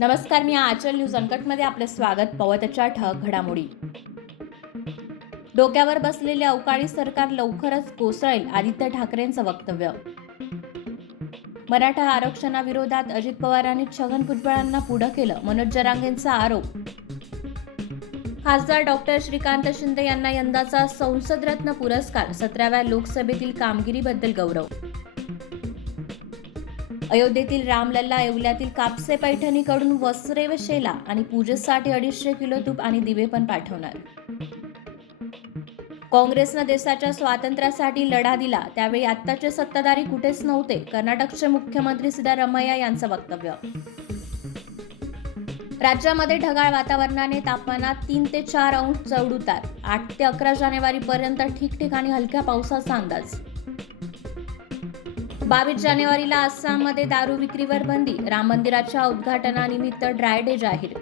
नमस्कार, मी आचल न्यूज अनकटमध्ये आपले स्वागत. पवतच्या ठळक घडामोडी. डोक्यावर बसलेले अवकाळी सरकार लवकरच कोसळेल, आदित्य ठाकरेंचं वक्तव्य. मराठा आरक्षणाविरोधात अजित पवारांनी छगन भुजबळांना पुढं केलं, मनोज जरांगेंचा आरोप. खासदार डॉक्टर श्रीकांत शिंदे यांना यंदाचा संसद रत्न पुरस्कार, 17व्या लोकसभेतील कामगिरीबद्दल गौरव. अयोध्येतील रामलल्ला, येवल्यातील कापसे पैठणीकडून वस्त्रे व शेला आणि पूजेसाठी 250 किलो तूप आणि दिवे पण पाठवणार. काँग्रेसनं देशाच्या स्वातंत्र्यासाठी लढा दिला, त्यावेळी आत्ताचे सत्ताधारी कुठेच नव्हते, कर्नाटकचे मुख्यमंत्री सिद्धरामय्या यांचं वक्तव्य. राज्यामध्ये ढगाळ वातावरणाने तापमानात 3 ते 4 अंश चढउतार. 8 ते 11 जानेवारीपर्यंत ठिकठिकाणी हलक्या पावसाचा अंदाज. 22 जानेवारीला आसाममध्ये दारू विक्रीवर बंदी. राम मंदिराच्या उद्घाटनानिमित्त ड्राय डे जाहीर.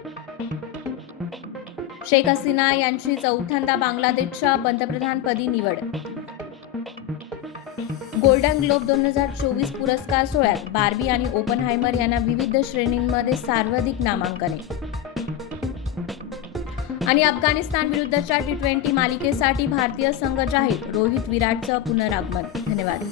शेख हसीना यांची चौथ्यांदा बांगलादेशच्या पंतप्रधानपदी निवड. गोल्डन ग्लोब 2024 पुरस्कार सोहळ्यात बार्बी आणि ओपनहायमर यांना विविध श्रेणींमध्ये सर्वाधिक नामांकने. आणि अफगाणिस्तान विरुद्धच्या T20 मालिकेसाठी भारतीय संघ जाहीर. रोहित, विराटचं पुनरागमन. धन्यवाद.